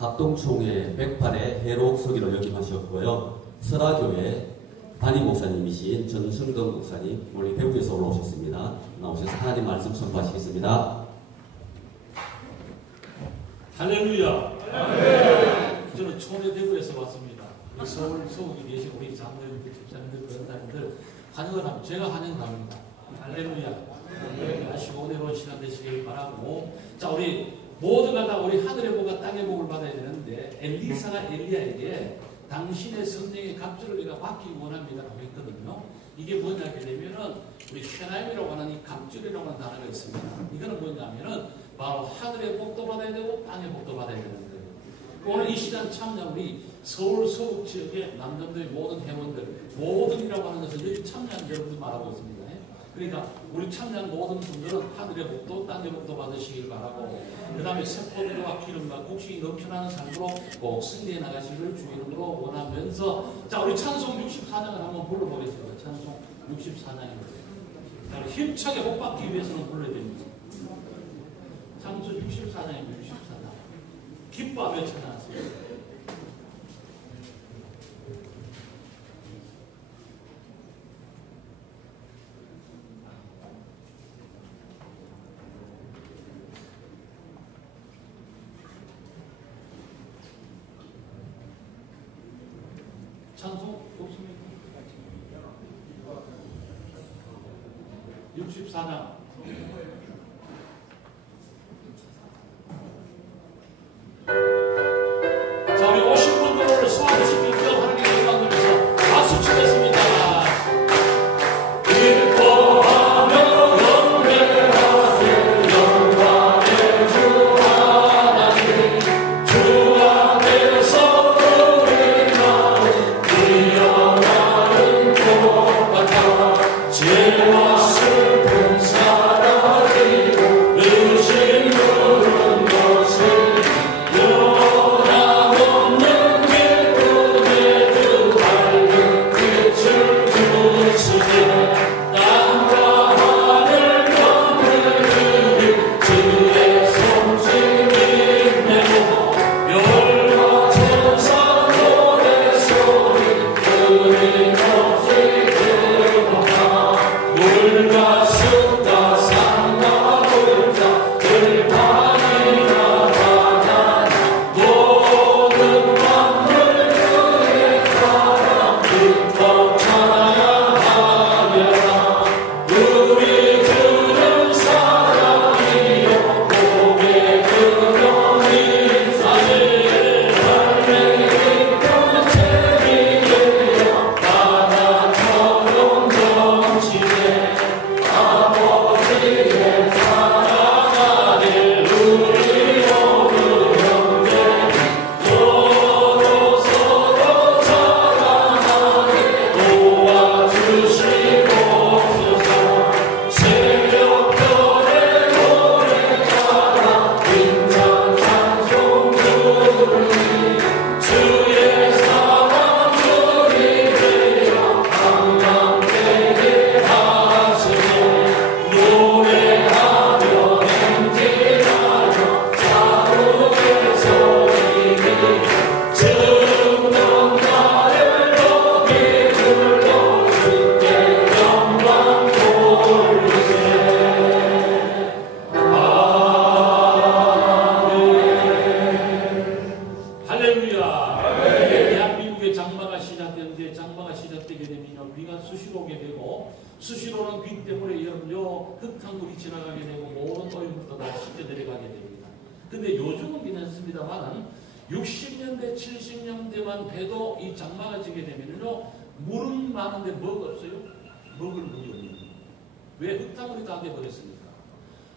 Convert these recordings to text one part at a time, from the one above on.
합동총회 108회 해록 서기로 역임하셨고요. 설화교회 담임 목사님이신 전승덕 목사님 오늘 대구에서 올라오셨습니다. 나오셔서 하나님 말씀 선포하시겠습니다. 할렐루야. 네. 저는 초대 대구에서 왔습니다. 우리 서울 서울에 계신 우리 장로님들, 집사님들, 권사님들 환영을 합니다. 제가 환영합니다. 할렐루야. 네. 아시고 은혜로운 시간 되시길 바라고. 자, 우리 모두가 다 우리 하늘의 복과 땅의 복을 받아야 되는데 엘리사가 엘리야에게 당신의 성령의 갑주를 내가 받기 원합니다 라고 했거든요. 이게 뭐냐 되면은 우리 쉐나임이라고 하는 이 갑주이라고 하는 단어가 있습니다. 이거는 뭐냐면은 바로 하늘의 복도 받아야 되고 땅의 복도 받아야 되는 거예요. 오늘 이 시간 참여 우리 서울 서북 지역의 남녀들 모든 회원들 모든이라고 하는 것을 여기 참여한 여러분들 말하고 있습니다. 그러니까 우리 참여한 모든 분들은 하늘의 복도 땅의 복도 받으시길 바라고, 그 다음에 세포들과 기름과 곡식이 넘쳐나는 삶으로 꼭 승리해 나가시기를 주 이름으로 원하면서, 자, 우리 찬송 64장을 한번 불러보겠습니다. 찬송 64장입니다. 힘차게 복 받기 위해서는 불러야 됩니다. 찬송 64장입니다. 64장 기뻐하며 찬양하세요. 찬송 없습니까? 64장. 자, 우리 오신 분들을 소환시키며 하나님의 영광을 위해서 박수 치겠습니다.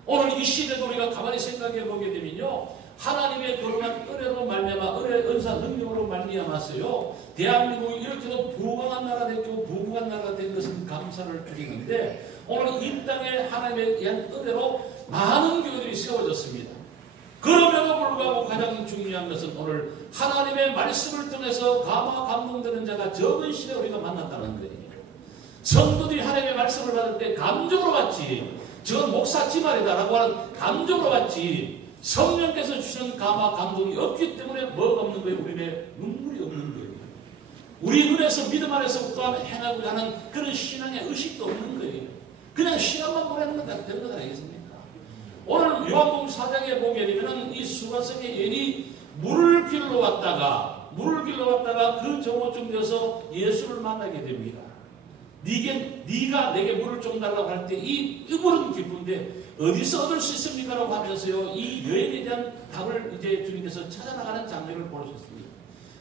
오늘 이 시대도 우리가 가만히 생각해 보게 되면요, 하나님의 거룩한 은혜로 말미암아 은사 능력으로 말미암았어요. 대한민국이 이렇게도 부강한 나라 됐고 부강한 나라가 된 것은 감사를 드리는데, 오늘 이 땅에 하나님에 대한 은혜로 많은 교회들이 세워졌습니다. 그럼에도 불구하고 가장 중요한 것은 오늘 하나님의 말씀을 통해서 감동되는 자가 적은 시대에 우리가 만났다는 거예요. 성도들이 하나님의 말씀을 받을 때 감정으로 받지, 저건 목사 지 말이다라고 하는 감정으로 받지, 성령께서 주시는 감화 감동이 없기 때문에 뭐가 없는 거예요? 우리의 눈물이 없는 거예요. 우리 눈에서 믿음 안에서 또한 행하고 하는 그런 신앙의 의식도 없는 거예요. 그냥 시간만 보내는 건 되는 것 아니겠습니까? 오늘 요한복음 4장에 보게 되면 이 수가성의 여인이 물을 길러 왔다가 그 정오쯤 되어서 예수를 만나게 됩니다. 네가 내게 물을 좀 달라고 할 때 이 물은 기쁜데 어디서 얻을 수 있습니까? 라고 하면서요, 이 여인에 대한 답을 이제 주님께서 찾아나가는 장면을 보여주셨습니다.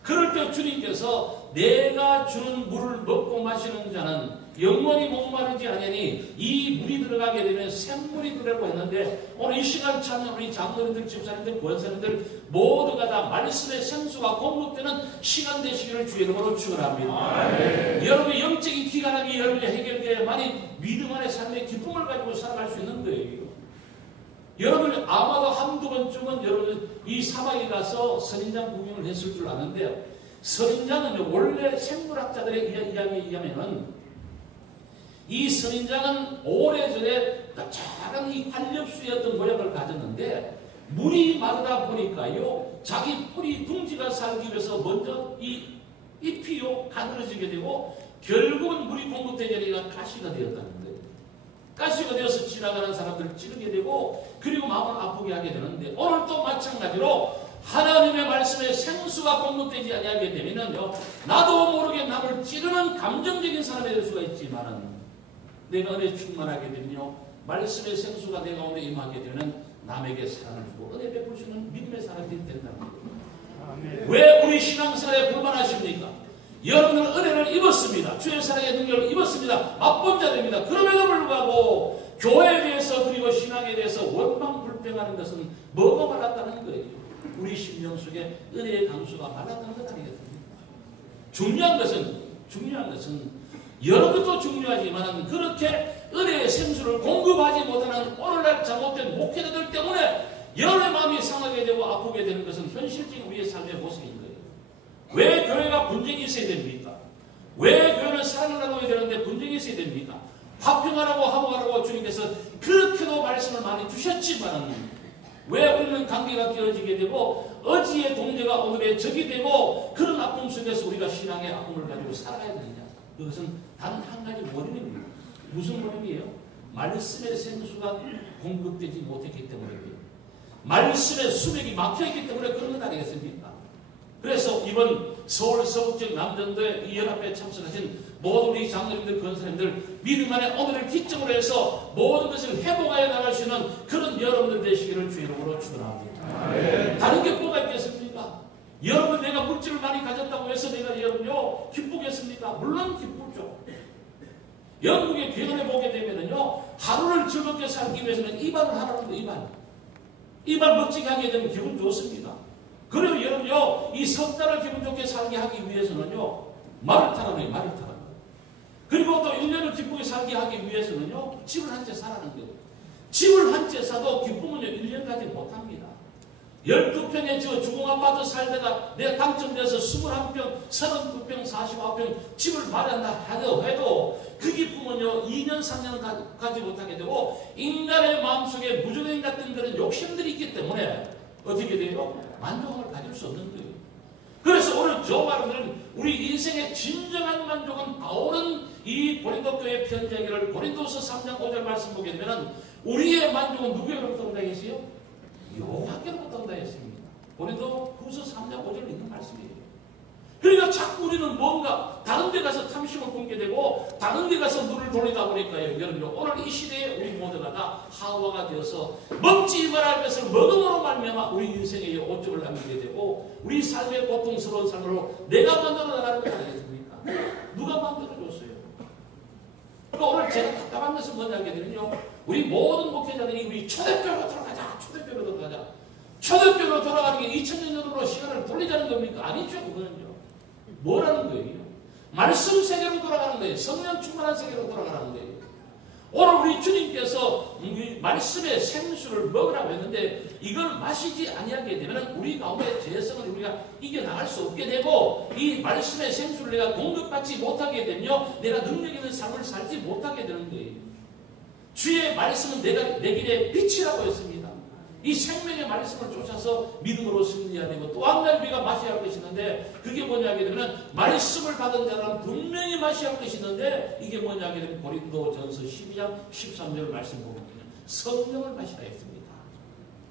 그럴 때 주님께서 내가 주는 물을 먹고 마시는 자는 영원히 목마르지 아니하니 이 물이 들어가게 되면 샘물이 들어가고 했는데, 오늘 이 시간 참여 우리 장로님들, 집사님들, 권사님들 모두가 다 말씀의 생수가 공급되는 시간 되시기를 주의 이름으로 축원합니다. 여러분의 영적인 기간함이 여러분이 해결되어야만이 믿음 안의 삶의 기쁨을 가지고 살아갈 수 있는 거예요. 여러분 아마도 한두 번쯤은 여러분 이 사막에 가서 선인장 구경을 했을 줄 아는데, 선인장은 원래 생물학자들의 이야기에 의하면은 이 선인장은 오래전에 작은 이 활엽수의 어떤 모양을 가졌는데, 물이 마르다 보니까요, 자기 뿌리 둥지가 살기 위해서 먼저 이 잎이요 가늘어지게 되고 결국은 물이 공급되지 않으니까 가시가 되었다는 거예요. 가시가 되어서 지나가는 사람들을 찌르게 되고 그리고 마음을 아프게 하게 되는데, 오늘도 마찬가지로 하나님의 말씀에 생수가 공급되지 아니하게 되면요, 나도 모르게 남을 찌르는 감정적인 사람이 될 수가 있지만은, 내가 은혜 충만하게 되면요, 말씀의 생수가 내 가운데 임하게 되면 남에게 사랑을 주고 은혜 베풀 수 있는 믿음의 사람이 된다는 거예요. 왜 우리 신앙생활에 불만하십니까? 여러분은 은혜를 입었습니다. 주의 사랑의 능력을 입었습니다. 맛본 자들입니다. 그럼에도 불구하고 교회에 대해서 그리고 신앙에 대해서 원망불평하는 것은 뭐가 말랐다는 거예요? 우리 심령 속에 은혜의 강수가 말랐다는 것 아니겠습니까? 중요한 것은 여러분도 중요하지만 그렇게 은혜의 생수를 공급하지 못하는 오늘날 잘못된 목회자들 때문에 여러분의 마음이 상하게 되고 아프게 되는 것은 현실적인 우리의 삶의 모습인 거예요. 왜 교회가 분쟁이 있어야 됩니까? 왜 교회는 사랑을 나눠야 되는데 분쟁이 있어야 됩니까? 화평하라고 화목하라고 주님께서 그렇게도 말씀을 많이 주셨지만 왜 우리는 관계가 깨어지게 되고 어지의 동료가 오늘의 적이 되고 그런 아픔 속에서 우리가 신앙의 아픔을 가지고 살아야 되느냐? 그것은 단 한 가지 원인입니다. 무슨 원인이에요? 말씀의 생수가 공급되지 못했기 때문입니다. 말씀의 수맥이 막혀있기 때문에 그런 것 아니겠습니까? 그래서 이번 서울 서북지역 남전도의 이 연합회에 참석하신 모든 우리 장로님들, 권사님들 믿음 안에 오늘을 기점으로 해서 모든 것을 회복하여 나갈 수 있는 그런 여러분들 되시기를 주의 이름으로 축원합니다. 다른 게 뭐가 있겠습니까? 여러분 내가 물질을 많이 가졌다고 해서 내가 여러분요 기쁘겠습니까? 물론 기쁘죠. 영국의 병원에 보게 되면은요, 하루를 즐겁게 살기 위해서는 이발을 하라는데 이발 멋지게 하게 되면 기분 좋습니다. 그리고 여러분요, 이 석 달을 기분 좋게 살게 하기 위해서는요, 말을 타라는 거예요. 그리고 또 1년을 기쁘게 살게 하기 위해서는요, 집을 한 채 사라는 거예요. 집을 한 채 사도 기쁨은요, 1년까지 못합니다. 12평의 저 주공아파트 살다가 내가 당첨돼서 21평, 39평, 49평 집을 마련한다 해도 그 기쁨은요 2년, 3년 가지 못하게 되고 인간의 마음속에 무조건 같은 그런 욕심들이 있기 때문에 어떻게 돼요? 만족을 가질 수 없는 거예요. 그래서 오늘 저 말은 우리 인생의 진정한 만족은 바울은 이 고린도 교회 편지하기를 고린도서 3장 5절 말씀 보게 되면 우리의 만족은 누구로부터 온다 했어요? 여호와께로부터 온다 했습니다. 고린도 후서 3장 5절에 있는 말씀이에요. 그러니까 자꾸 우리는 뭔가 다른 데 가서 탐심을 품게 되고 다른 데 가서 눈을 돌리다 보니까요. 여러분 오늘 이 시대에 우리 모두가 다 하와가 되어서 먹지 말할 것을 먹음으로 말미암아 우리 인생에 오점을 남기게 되고 우리 삶의 고통스러운 삶으로 내가 만들어 나가는 거 아니겠습니까? 누가 만들어줬어요? 그러니까 오늘 제가 답답한 것은 뭐냐 하게 되면요. 우리 모든 목회자들이 우리 초대교회로 돌아가자. 초대교회로 돌아가는 게 2000년으로 시간을 돌리자는 겁니까? 아니죠. 그거는요. 뭐라는 거예요? 말씀 세계로 돌아가는 거예요. 성령 충만한 세계로 돌아가는 거예요. 오늘 우리 주님께서 말씀의 생수를 먹으라고 했는데 이걸 마시지 아니하게 되면 우리 가운데 죄성을 우리가 이겨나갈 수 없게 되고 이 말씀의 생수를 내가 공급받지 못하게 되면요. 내가 능력 있는 삶을 살지 못하게 되는 거예요. 주의 말씀은 내 길의 빛이라고 했습니다. 이 생명의 말씀을 쫓아서 믿음으로 승리해야 되고 또 한 가지 우리가 마셔야 할 것이 있는데 그게 뭐냐 하게 되면 말씀을 받은 자는 분명히 마셔야 할 것이 있는데 이게 뭐냐 하게 되면 고린도전서 12장 13절 말씀 보면 성령을 마시라 했습니다.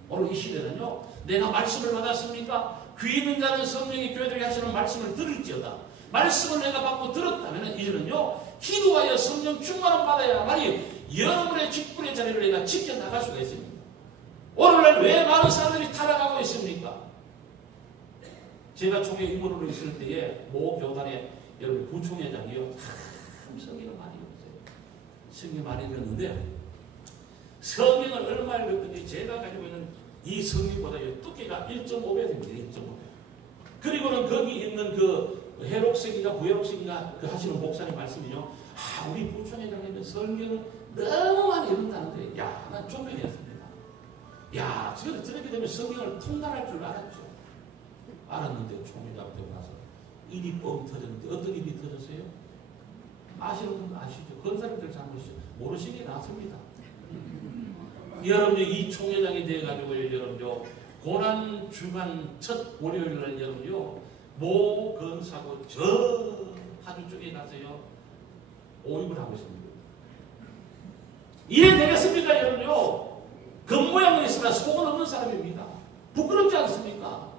오늘 이 시대는요 내가 말씀을 받았습니까? 귀 있는 자는 성령이 교회들에게 하시는 말씀을 들을지어다. 말씀을 내가 받고 들었다면 이제는요 기도하여 성령 충만함 받아야만이 여러분의 직분의 자리를 내가 지켜나갈 수가 있습니다. 오늘날 왜 많은 사람들이 타락하고 있습니까? 제가 총회 임원으로 있을 때에 모 교단에 여러분 부총회장이요 참 성경을 많이 읽었어요. 성경을 많이 읽었는데 성경을 얼마 읽었더니 제가 가지고 있는 이 성경보다 두께가 1.5배 됩니다. 1.5배. 그리고는 거기 있는 그 해록색인가 부해록색인가 그 하시는 목사님 말씀이요. 우리 부총회장님은 성경을 너무 많이 읽는다는데 난 좀 야, 저렇게 되면 성경을 통달할 줄 알았죠. 알았는데 총회장 되고 나서 입이 뻥 터졌는데 어떤 입이 터졌어요? 아시는 분 아시죠? 그런 사람들 잘못이죠. 모르시는 게 낫습니다. 여러분들 이 총회장이 돼가지고 여러분요 고난 주간 첫 월요일날 여러분요 모 건사고 저 하주 쪽에 가서요 오입을 하고 있습니다. 이래 되겠습니까 여러분요? 겉모양은 있으나 속은 없는 사람입니다. 부끄럽지 않습니까?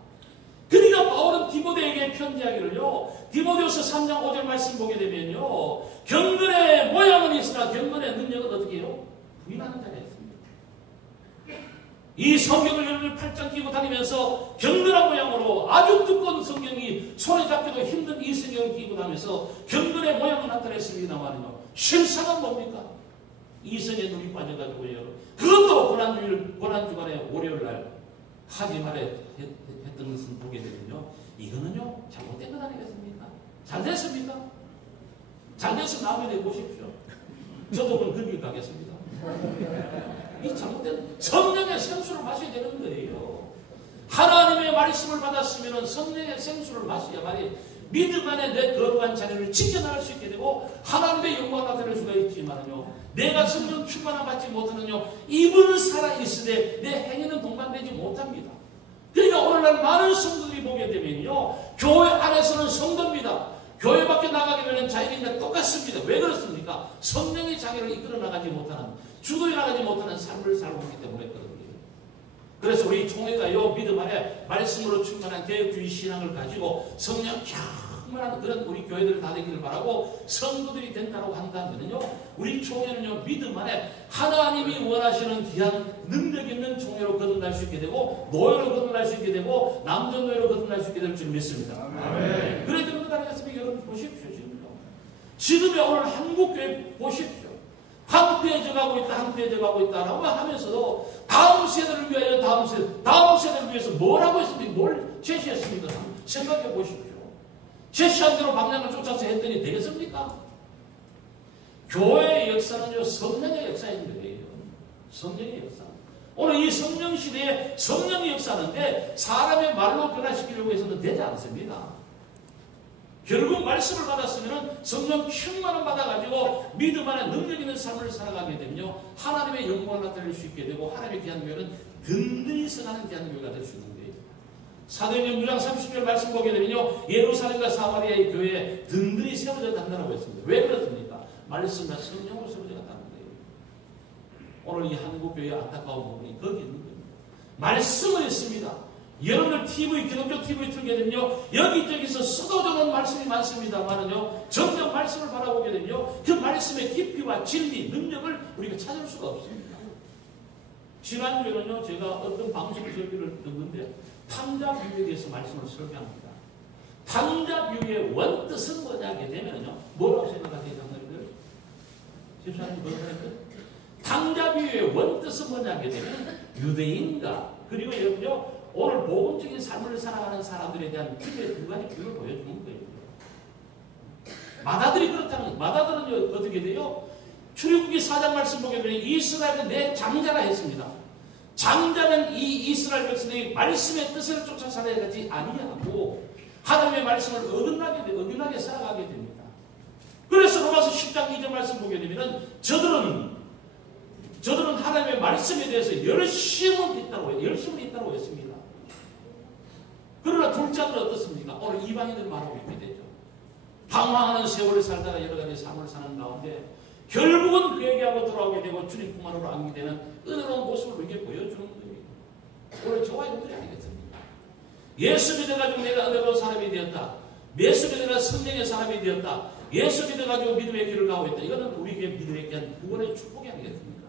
그러니까 바울은 디모데에게 편지하기를요. 디모데후서 3장 5절 말씀 보게 되면요. 경건의 모양은 있으나 경건의 능력은 어떻게 해요? 부인하는 자가 있습니다. 이 성경을 여러분이 팔짱 끼고 다니면서 경건한 모양으로 아주 두꺼운 성경이 손에 잡기도 힘든 이 성경을 끼고 다니면서 경건의 모양을 나타냈습니다만요. 실상은 뭡니까? 이성의 눈이 빠져가지고요. 그것도 고난주간에 월요일날 하지 말아 했던 것을 보게 되면요. 이거는요, 잘못된 것 아니겠습니까? 잘 됐습니까? 잘 됐으면 나무에 내보십시오. 저도 그럼 그 길 가겠습니다. 이 잘못된 성령의 생수를 마셔야 되는 거예요. 하나님의 말씀을 받았으면 성령의 생수를 마셔야만이 믿음 안에 내 거룩한 자리를 지켜나갈 수 있게 되고 하나님의 영광을 나타낼 수가 있지만요. 내가 성령 충만함 받지 못하는요. 입은 살아있으되 내 행위는 동반되지 못합니다. 그러니까 오늘날 많은 성도들이 보게 되면요. 교회 안에서는 성도입니다. 교회 밖에 나가게 되면 자기들과 똑같습니다. 왜 그렇습니까? 성령의 자기를 이끌어 나가지 못하는 주도해 나가지 못하는 삶을 살고 있기 때문에 그렇습니다. 그래서 우리 총회가요 믿음 안에 말씀으로 충만한 개혁주의 신앙을 가지고 성령 충만한 그런 우리 교회들 다 되기를 바라고 성도들이 된다고 한다면요 우리 총회는요 믿음 안에 하나님이 원하시는 귀한 능력 있는 총회로 거듭날 수 있게 되고 노예로 거듭날 수 있게 되고 남전노예로 거듭날 수 있게 될 줄 믿습니다. 아멘. 그래 되는 것 아니겠습니까? 여러분 보십시오 지금요. 지금의 오늘 한국교회 보십시오. 한패해져 가고 있다, 한패해져 가고 있다라고 하면서도 다음 세대를 위하여 다음 세대를 위해서 뭘 하고 있습니까? 뭘 제시했습니까? 생각해 보십시오. 제시한 대로 방향을 쫓아서 했더니 되겠습니까? 교회의 역사는요, 성령의 역사인 거예요. 성령의 역사. 오늘 이 성령 시대에 성령의 역사인데 사람의 말로 변화시키려고 해서는 되지 않습니다. 결국 말씀을 받았으면 성령 충만을 받아가지고 믿음 안에 능력 있는 삶을 살아가게 되면요. 하나님의 영광을 나타낼 수 있게 되고 하나님의 귀한 교회는 든든히 서가는 귀한 교회가 될 수 있는 거예요. 사도행전 6장 30절 말씀 보게 되면요. 예루살렘과 사마리아의 교회에 든든히 세워져 간다고 했습니다. 왜 그렇습니까? 말씀과 성령으로 세워져 간다는 거예요. 오늘 이 한국교회의 안타까운 부분이 거기 있는 겁니다. 말씀을 했습니다. 여러분들 TV, 기독교 TV 틀게 되면요. 여기저기서 쏟아져놓은 말씀이 많습니다만은요. 점점 말씀을 바라보게 되면요. 그 말씀의 깊이와 진리, 능력을 우리가 찾을 수가 없습니다. 지난주에는요. 제가 어떤 방송 설교를 듣는데 탕자비유에 대해서 말씀을 설교합니다. 탕자비유의 원뜻은 뭐냐게 되면요. 뭐라고 생각하세요? 장로님들? 집사님 뭐라고 생각해요? 탕자비유의 원뜻은 뭐냐게 되면 유대인과 그리고 여러분요. 오늘 복음적인 삶을 살아가는 사람들에 대한 크게 두 가지 비유를 보여주는 거예요. 마다들이 그렇다는, 마다들은 어떻게 돼요? 출애굽기 4장 말씀 보게 되면 이스라엘은 내 장자라 했습니다. 장자는 이 이스라엘 백성들이 말씀의 뜻을 쫓아 살아가지 아니하고 하나님의 말씀을 어긋나게 살아가게 됩니다. 그래서 로마서 10장 2절 말씀 보게 되면 저들은 저들은 하나님의 말씀에 대해서 열심은 있다고 했습니다. 그러나 둘째는 어떻습니까? 오늘 이방인들 말하고 있게 되죠. 방황하는 세월을 살다가 여러 가지 삶을 사는 가운데 결국은 회개하고 돌아오게 되고 주님 품 안으로 안게 되는 은혜로운 모습을 우리에게 보여주는 거예요. 오늘 저와 여러분들이 아니겠습니까? 예수 믿어가지고 내가 은혜로운 사람이 되었다. 예수 믿어가 성령의 사람이 되었다. 예수 믿어가지고 믿음의 길을 가고 있다. 이거는 우리에게 믿음에 대한 구원의 축복이 아니겠습니까?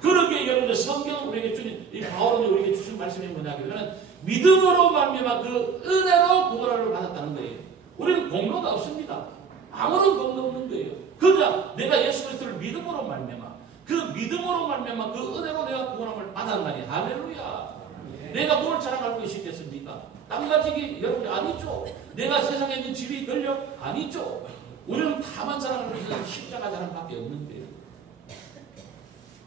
그렇게 여러분들 성경은 우리에게 주신, 이 바울은 우리에게 주신 말씀이 뭐냐면 믿음으로 말미암아 그 은혜로 구원을 받았다는 거예요. 우리는 공로가 없습니다. 아무런 공로 없는 거예요. 그냥 내가 예수 그리스도를 믿음으로 말미암아 그 믿음으로 말미암아 그 은혜로 내가 구원함을 받았나니 할렐루야. 내가 뭘 자랑할 것이 있겠습니까? 땅 가지기 여러분 아니죠. 내가 세상에 있는 집이 권력 아니죠. 우리는 다만 자랑할 것은 십자가 자랑밖에 없는 거예요.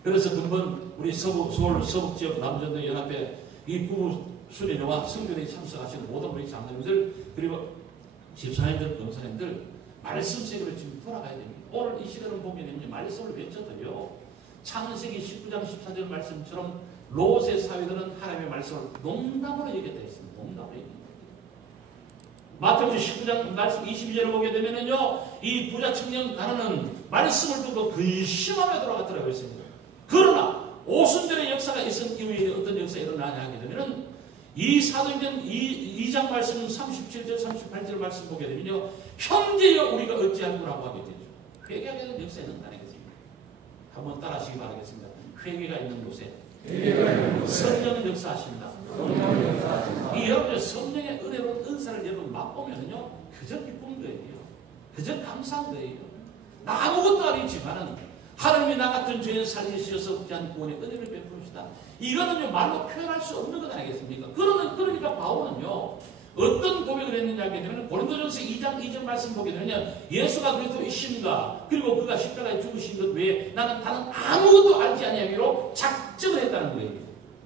그래서 근본 우리 서울 서북지역 남전도 연합회 이 부부 수련회와 성교회에 참석하시는 모든 우리 장로님들 그리고 집사님들, 검사님들 말씀책으로 지금 돌아가야 됩니다. 오늘 이 시간을 보면 말씀을 외쳐도요. 창세기 19장 14절 말씀처럼 롯의 사위들은 하나님의 말씀을 농담으로 얘기했다 했습니다. 농담으로 얘기했다. 마태복음 19장 말씀 22절을 보게 되면은요. 이 부자 청년 가난은 말씀을 듣고 근심하며 돌아갔더라고 했습니다. 그러나 오순절의 역사가 있은 이후에 어떤 역사가 일어나냐 하게 되면은 이 사도행전 2장 말씀 37절 38절 말씀 보게 되면요. 형제여 우리가 어찌하노라고 하게 되죠. 회개하게 되는 역사가 있는다는 것입니다. 한번 따라하시기 바라겠습니다. 회개가 있는 곳에 성령은 역사하신다. 이 여러분의 성령의 은혜로운 은사를 여러분 맛보면요. 그저 기쁜 거예요. 그저 감사한 거예요. 나 아무것도 아니지만은 하나님이 나 같은 죄인 살리셔서 없지않은 구원의 은혜를 베푸시다. 이거는요 말로 표현할 수 없는 것 아니겠습니까? 그러니까 바울은요 어떤 고백을 했느냐 하게 되면 고린도전서 2장 2절 말씀 보게 되면 예수가 그리스도이신가 그리고 그가 십자가에 죽으신 것 외에 나는 다른 아무것도 알지 아니하기로 작정을 했다는 거예요.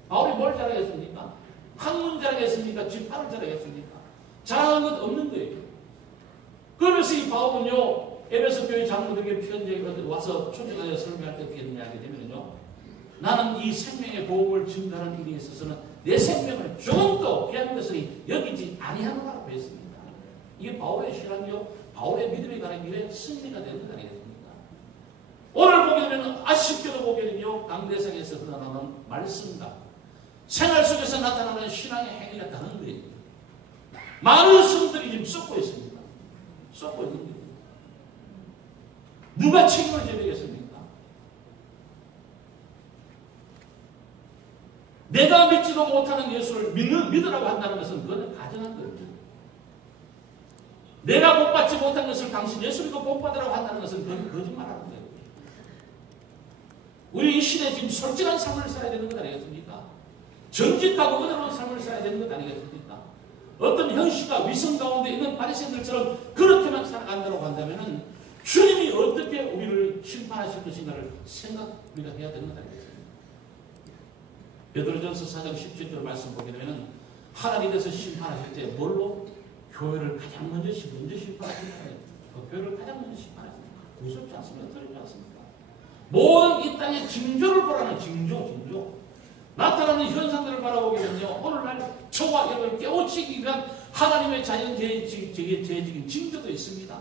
바울이 뭘 자랑했습니까? 학문 자랑했습니까? 진파를 자랑했습니까? 자랑한 것 없는 거예요. 그러면서 이 바울은요 에베소 교회 장로들에게 편지에 와서 초대하여 설교할 때 어떻게 했느냐 하게 되면요 나는 이 생명의 복음을 증거하는 일에 있어서는 내 생명을 조금도 귀한 것을 여기지 아니하노라고 했습니다. 이게 바울의 신앙이요 바울의 믿음에 관한 길에 승리가 되는 거 아니겠습니까? 오늘 보게 되면 아쉽게도 보게 되면 강대상에서 흘러나오는 말씀과 생활 속에서 나타나는 신앙의 행위가 다른 거예요. 많은 성들이 지금 쏟고 있습니다. 쏟고 있는 거예요. 누가 책임을 져야 되겠습니까? 내가 믿지도 못하는 예수를 믿으라고 한다는 것은 그건 가정한 거예요. 내가 복 받지 못한 것을 당신 예수 믿고 복 받으라고 한다는 것은 그건 거짓말하는 거예요. 우리 이 시대에 지금 솔직한 삶을 살아야 되는 것 아니겠습니까? 정직하고 은혜로운 삶을 살아야 되는 것 아니겠습니까? 어떤 형식과 위선 가운데 있는 바리새인들처럼 그렇게만 살아간다고 한다면은 주님이 어떻게 우리를 심판하실 것인가를 우리가 해야 되는 것 아니겠습니까? 베드로전서 4장 17절 말씀 보게 되면 하나님께서 심판하실 때 뭘로? 교회를 가장 먼저 심판하십니다. 교회를 가장 먼저 심판하십니다. 무섭지 않습니까? 두렵지 않습니까? 모든 이 땅의 징조를 보라는 징조. 나타나는 현상들을 바라보게 되면요. 오늘날 저와 여러분을 깨우치기 위한 하나님의 자연재해적인 징조도 있습니다.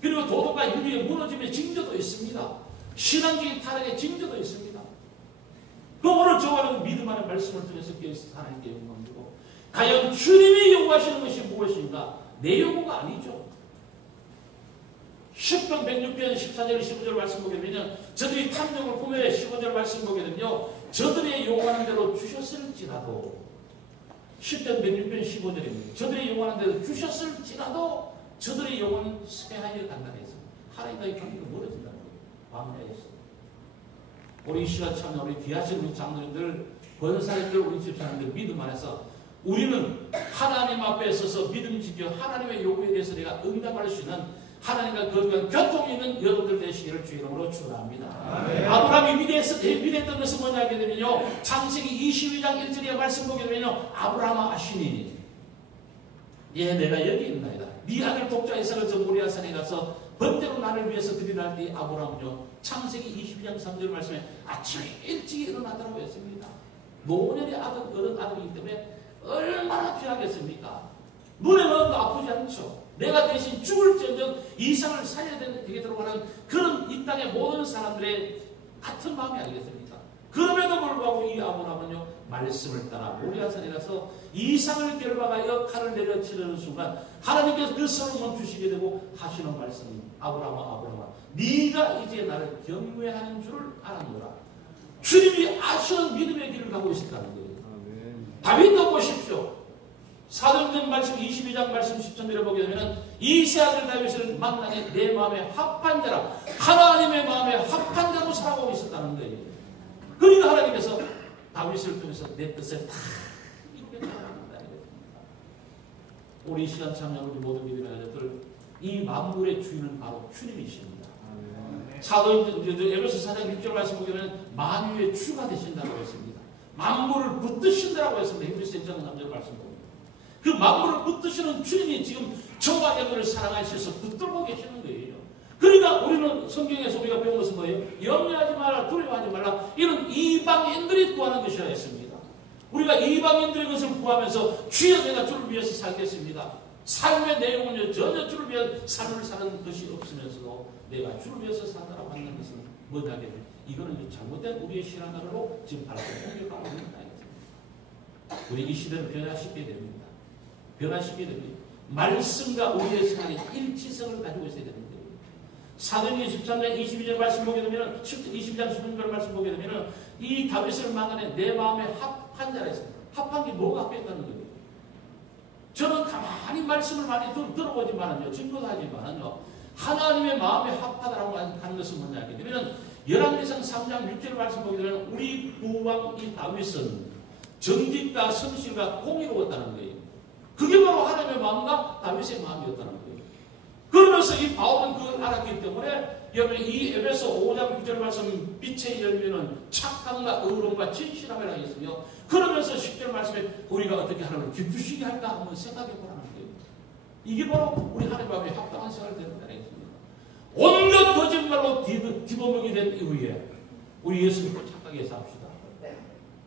그리고 도덕과 윤리의 무너짐의 징조도 있습니다. 신앙적인 타락의 징조도 있습니다. 그 오늘 저와는 믿음 안의 말씀을 통해서 하나님께 영광 주고 과연 주님이 요구하시는 것이 무엇인가? 내 요구가 아니죠. 10편 106편 14절 15절 말씀 보게 되면 저들이 탐정을 품에 15절 말씀 보게 되면요. 저들이 요구하는 대로 주셨을지라도 10편 106편 15절입니다. 저들이 요구하는 대로 주셨을지라도 저들의 영혼은 쇠하여 간다고 했습니다. 하나님과의 관계가 멀어진다는 거예요. 광야에서. 우리 이 시간 참여 우리 귀하신 우리 장로님들, 권사님들, 우리 집사님들 믿음 안에서 우리는 하나님 앞에 서서 믿음 지켜 하나님의 요구에 대해서 내가 응답할 수 있는 하나님과 거룩한 교통이 있는 여러분들 되시기를 주 이름으로 축원합니다. 아브라함이 믿었던 것은 뭐냐 하게 되면요. 창세기 22장 1절의 말씀 보게 되면요. 아브라함아 아시니 예 내가 여기 있나이다. 네 아들 독자 이삭을 저 모리아 산에 가서 번제로 나를 위해서 드리라 이 아브라함은요, 창세기 22장 3절 말씀에 아침에 일찍 일어나더라고 했습니다. 노년의 어른 아들이기 때문에 얼마나 귀하겠습니까? 눈에 넣어도 아프지 않죠. 내가 대신 죽을지언정 이상을 살려야 되도록 하는 그런 이 땅의 모든 사람들의 같은 마음이 아니겠습니까? 그럼에도 불구하고 이 아브라함은요, 말씀을 따라 모리아산에 가서 이상을 결박하여 칼을 내려치려는 순간 하나님께서 그 손을 멈추시게 되고 하시는 말씀이 아브라함아 네가 이제 나를 경외하는 줄을 알았노라. 주님이 아시는 믿음의 길을 가고 있었다는 거예요. 다윗도 보십시오. 사도행전 말씀 22장 말씀 10절에 보게 되면 이세 아들 다윗을 만나니 내 마음에 합한 자라, 하나님의 마음에 합한 자로 살아가고 있었다는 거예요. 그러니까 하나님께서 다윗을 통해서 내 뜻을 다 이렇게 따라간다. 우리 이 시간 참여하는 우리 모든 믿음의 자녀들, 이 만물의 주인은 바로 주님이십니다. 사도행전 에베소 4장 6절 말씀 보게 되면 만유의 주가 되신다고 했습니다. 만물을 붙드신다고 했습니다. 히브리서 1장 3절 말씀 보면 그 만물을 붙드시는 주님이 지금 저와 여러분을 사랑하셔서 붙들고 계시는 거예요. 그러니까 우리는 성경에서 우리가 배운 것은 뭐예요? 염려하지 마라, 두려워하지 말라. 이런 이방인들이 구하는 것이라 했습니다. 우리가 이방인들의 것을 구하면서 주여 내가 주를 위해서 살겠습니다. 삶의 내용은요, 전혀 주를 위한 삶을 사는 것이 없으면서도 내가 주를 위해서 산다라고 하는 것은 뭐냐면 이거는 잘못된 우리의 신앙으로 지금 바라보고 공격하고 있는 거입니다. 우리 이 시대를 변화시켜야 됩니다. 변화시켜야 됩니다. 말씀과 우리의 생활의 일치성을 가지고 있어야 되는 거예요. 사도행전 13장 22절 말씀 보게 되면 22장 16절 말씀 보게 되면 이 다윗을 만나네 내 마음에 합한 자라 했습니다. 합한 게 뭐가 합했다는 거예요. 저는 가만히 말씀을 많이 들어보지만은요, 증거도 하지만은요, 하나님의 마음에 합하다라고 하는 것은 뭐냐 하게 되면 열왕기상 3장 6절 말씀 보게 되면 우리 부왕 이 다윗은 정직과 성실과 공의로웠다는 거예요. 그게 바로 하나님의 마음과 다윗의 마음이었다는 거예요. 그러면서 이 바울은 그걸 알았기 때문에 여러분 이 에베소 5장 9절 말씀 빛의 열매는 착함과 의로움과 진실함이라 했으며 그러면서 10절 말씀에 우리가 어떻게 하나님을 기쁘시게 할까 한번 생각해 보라는 거예요. 이게 바로 우리 하나님 앞에 합당한 생활이 되는 거라 했습니다. 온갖 거짓말로 뒤집어먹이 된 이후에 우리 예수 믿고 착하게 해서 합시다.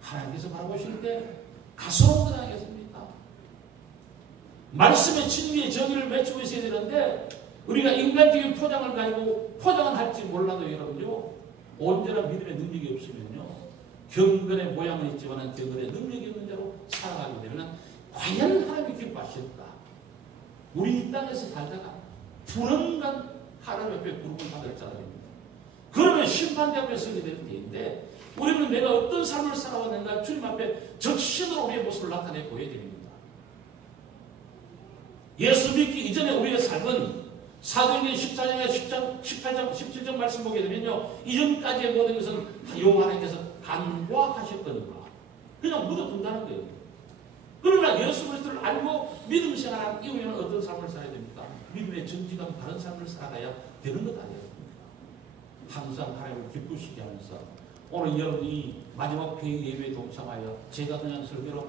하나님께서 바라보실 때 가소로운 것 아니겠습니까? 말씀의 진리의 정의를 맺히고 있어야 되는데 우리가 인간적인 포장을 가지고 포장은 할지 몰라도 여러분요, 온전한 믿음의 능력이 없으면요, 경건의 모양은 있지만 경건의 능력이 없는 자로 살아가게 되면 과연 하나님이 기뻐하실까? 우리 이 땅에서 살다가 불언간 하나님 앞에 부름을 받을 자들입니다. 그러면 심판대 앞에 서게 되는 데인데 우리는 내가 어떤 삶을 살아왔는가 주님 앞에 적신으로 우리의 모습을 나타내 보여야 됩니다. 예수 믿기 이전에 우리의 삶은 사도행전 14장에 18장 17절 말씀 보게 되면요, 이전까지의 모든 것은 용 하나님께서 간과하셨거든요. 그냥 묻어둔다는 거예요. 그러나 예수 그리스도를 알고 믿음 생활한 이후에는 어떤 삶을 살아야 됩니까? 믿음의 정직한 바른 삶을 살아가야 되는 것 아니겠습니까? 항상 하나님을 기쁘시게 하면서 오늘 여러분이 마지막 회의 예배에 동참하여 제가 그냥 설교로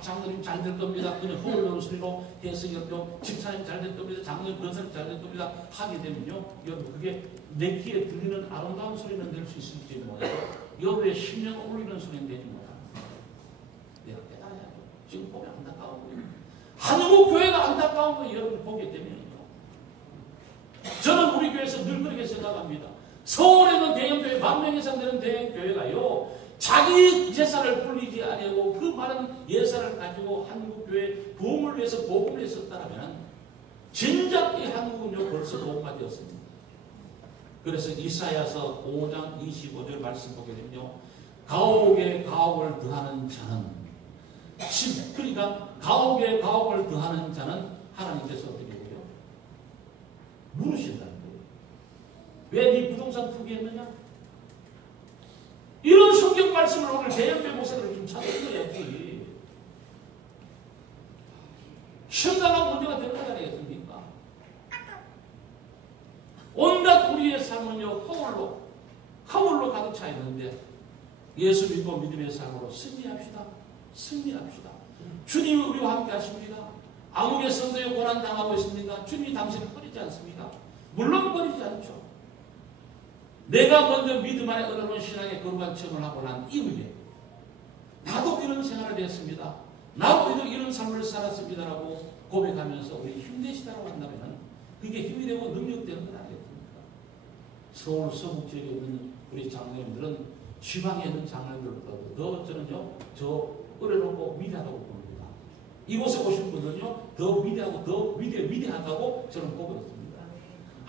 장로님 잘 될 겁니다. 그냥 흐르는 소리로 해석이었고 집사님 잘 될 겁니다. 장로님 건설이 잘 될 겁니다. 하게 되면요, 여러분 그게 내 귀에 들리는 아름다운 소리는 될 수 있을지 몰라도 여러분의 심령을 울리는 소리는 되지 못합니다. 내가 깨달아야죠. 지금 보면 안타까운 거예요. 한국 교회가 안타까운 거 여러분이 보기 때문이에요. 저는 우리 교회에서 늘 그렇게 생각합니다. 서울에는 대형교회 10,000명 이상 되는 대형교회가요, 자기 예산을 불리지 아니하고 그 많은 예산을 가지고 한국교회 부흥을 위해서 복음을 했었다면 진작 이 한국은요 벌써 복음화 되었습니다. 그래서 이사야서 5장 25절 말씀 보게 되면요, 가옥에 가옥을 더하는 자는 그러니까 가옥에 가옥을 더하는 자는 하나님께서 어떻게 해요? 물으신다는 거예요. 왜 네 부동산 투기했느냐? 이런 성경 말씀을 오늘 대형교회 목사들을 좀 찾아드려야지. 심각한 문제가 되는 것 아니겠습니까? 온갖 우리의 삶은요, 허물로 가득 차 있는데 예수 믿고 믿음의 삶으로 승리합시다. 승리합시다. 주님이 우리와 함께 하십니다. 아무개 성도에 고난 당하고 있습니까? 주님이 당신을 버리지 않습니다. 물론 버리지 않죠. 내가 먼저 믿음 안에 얻어놓은 신앙의 거룩한 체험을 하고 난 이후에 나도 이런 생활을 했습니다. 나도 이런 삶을 살았습니다라고 고백하면서 우리 힘내시다라고 한다면 그게 힘이 되고 능력되는 건 아니겠습니까? 서울 서북 지역에 있는 우리 장로님들은 지방에 있는 장로님들보다도 더 저는요, 저 어려놓고 위대하다고 봅니다. 이곳에 오신 분들은요, 더 위대하고 더 위대하다고 저는 보고 있습니다.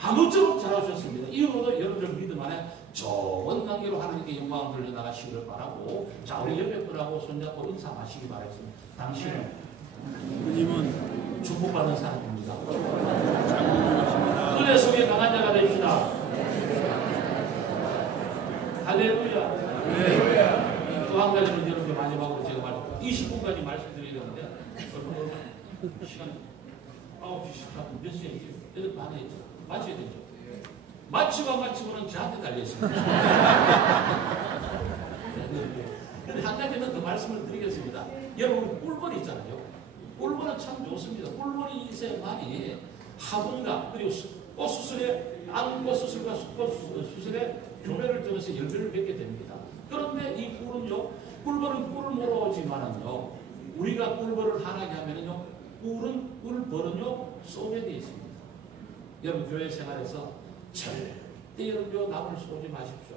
아무쪼록 잘하셨습니다. 이후로도 여러분들 믿음 안에 좋은 관계로 하나님께 영광을 돌려나가시기를 바라고, 자, 우리 옆에 분하고 손잡고 인사하시기 바라겠습니다. 당신은 축복받는 사람입니다. 은혜 속에 강한 자가 됩시다. 할렐루야. 또 한 가지는 여러분들 마지막으로 제가 말 20분까지 말씀드려야 되는데 시간이 9시 10분 몇 시에 애들 반에 있죠. 마쳐야 되죠. 마치고는 저한테 달려있습니다. 근데 한 가지는 더 말씀을 드리겠습니다. 여러분 꿀벌이 있잖아요. 꿀벌은 참 좋습니다. 꿀벌이 인생만이 화분과 그리고 꽃수술에 암꽃수술과 수술에 교배를 통해서 열매를 맺게 됩니다. 그런데 이 꿀은요, 꿀벌은 꿀을 몰아오지만은요, 우리가 꿀벌을 하나게 하면은요, 꿀벌은요 쏘게 되어 있습니다. 여러분 교회 생활에서 절대 여러분요 남을 쏘지 마십시오.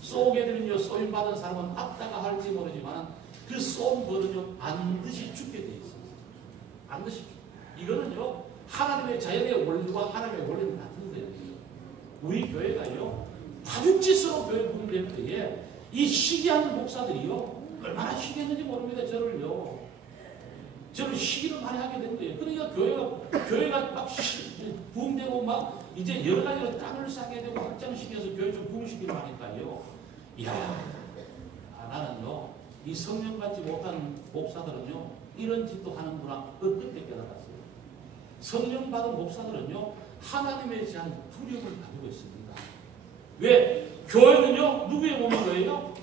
쏘게 되면요, 쏘임 받은 사람은 아따가 할지 모르지만 그 쏜 벌은요 반드시 죽게 되어 있습니다. 반드시. 이거는요 하나님의 자연의 원리와 하나님의 원리는 같은 거예요. 우리 교회가요 파죽지수로 교회 분될 때에 이 시기하는 목사들이요 얼마나 시기했는지 모릅니다. 저를 시기를 많이 하게 된 거예요. 그러니까 교회가 막 부흥되고 막 이제 여러 가지로 땅을 싸게 되고 확장시켜서 교회 좀 부흥시키려 하니까요. 이야, 나는요 이 성령 받지 못한 목사들은요 이런 짓도 하는구나 그때 깨달았어요. 성령 받은 목사들은요 하나님에 대한 두려움을 가지고 있습니다. 왜? 교회는요 누구의 몸인 거예요?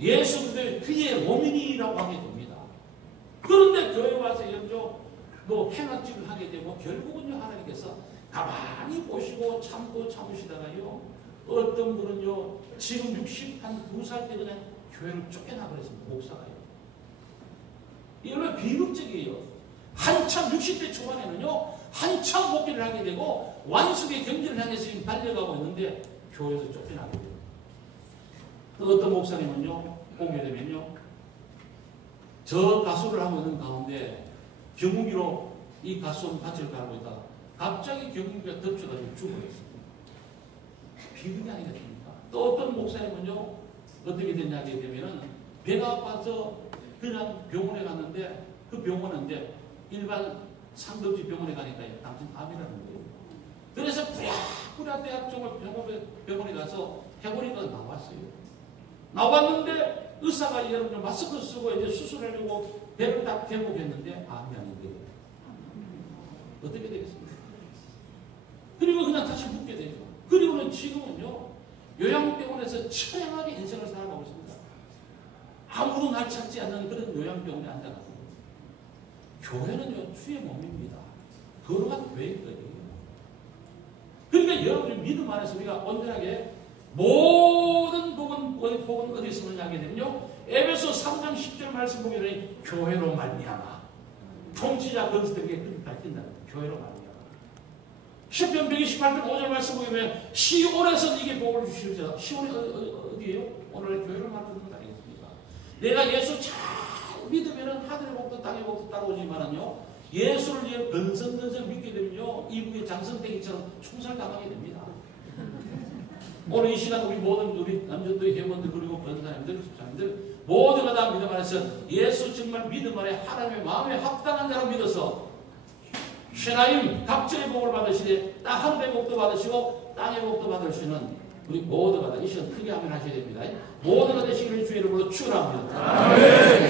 예수 그의 몸이라고 하게 됩니다. 그런데 교회 와서 연조 행악질을 하게 되고 결국은요 하나님께서 가만히 보시고 참으시다가요 어떤 분은요 지금 62살 때 그냥 교회를 쫓겨나 버렸습니다. 목사가요. 이런 비극적이에요. 한참 60대 초반에는요 한참 목회를 하게 되고 완숙의 경제를 향해서 지금 달려가고 있는데 교회에서 쫓겨나게 돼요. 어떤 목사님은요 오게 되면요 저 가수를 하고 있는 가운데 경운기로 이 가수 밭을 갈고 있다가 갑자기 경운기가 덮쳐가지고 죽어버렸습니다. 비극이 아니겠습니까? 또 어떤 목사님은요 어떻게 됐냐 되면은 배가 아파서 그냥 병원에 갔는데 그 병원인데 일반 상급지 병원에 가니까 당신 암이라는 거예요. 그래서 부랴부랴 대학병원 병원에 가서 해보니까 나왔어요. 나왔는데 의사가 여러분 마스크 쓰고 이제 수술하려고 배를 딱 대목했는데 암이 아닌데 어떻게 되겠습니까? 그리고 그냥 다시 묻게 되죠. 그리고는 지금은요 요양병원에서 처량하게 인생을 살아가고 있습니다. 아무도 날 찾지 않는 그런 요양병원에 앉아가지고 교회는요 주의 몸입니다. 거룩한 교회거든요. 그러니까 여러분의 믿음 안에서 우리가 온전하게 모든 복은 어디서 오느냐게 되면요 에베소 3장 10절 말씀 보게 되니 교회로 말미암아 통치자 건설에게 그렇게 밝힌다. 교회로 말미암아. 시편 128편 5절 말씀 보게 되면 시온에서 네게 복을 주시리라. 시온이 어디예요? 오늘 교회로 만드는 거 아니겠습니까? 내가 예수 잘 믿으면 하늘의 복도 땅의 복도 따라오지만은요 예수를 건성건성 믿게 되면요 이북의 장성대기처럼 총살당하게 됩니다. 오늘 이 시간 우리 모든 우리 남전도의 회원들 그리고 권사님들 집사님들 모두가 다 믿음 안에서 예수 정말 믿음 안에 하나님의 마음에 합당한 자로 믿어서 쉐나임 각절의 복을 받으시되 하늘의 복도 받으시고 땅의 복도 받으시는 우리 모두가 다 이 시간 크게 아멘 하셔야 됩니다. 모두가 되시기를 주의 이름으로 축원합니다.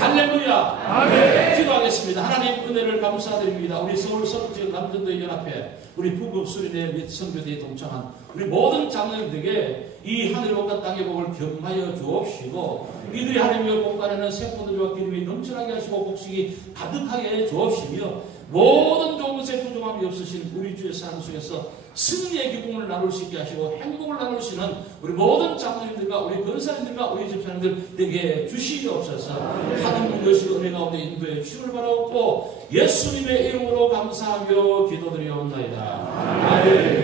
할렐루야. 아멘. 기도하겠습니다. 하나님 은혜를 감사드립니다. 우리 서울 서북지역 남전도의 연합회 우리 부급 수련회 및 선교대에 동참한 우리 모든 장로님들에게 이 하늘의 복과 땅의 복을 경하여 주옵시고 이들이 하나님의 복간에는 세포들과 기름이 넘쳐나게 하시고 복식이 가득하게 해 주옵시며 모든 조금의 부족함이 없으신 우리 주의 삶 속에서 승리의 기쁨을 나눌 수 있게 하시고 행복을 나눌 수 있는 우리 모든 장로님들과 우리 권사님들과 우리 집사님들에게 주시옵소서. 하나님의 것이 은혜 가운데 인도해 주시를 바라옵고 예수님의 이름으로 감사하며 기도드리옵나이다. 아멘.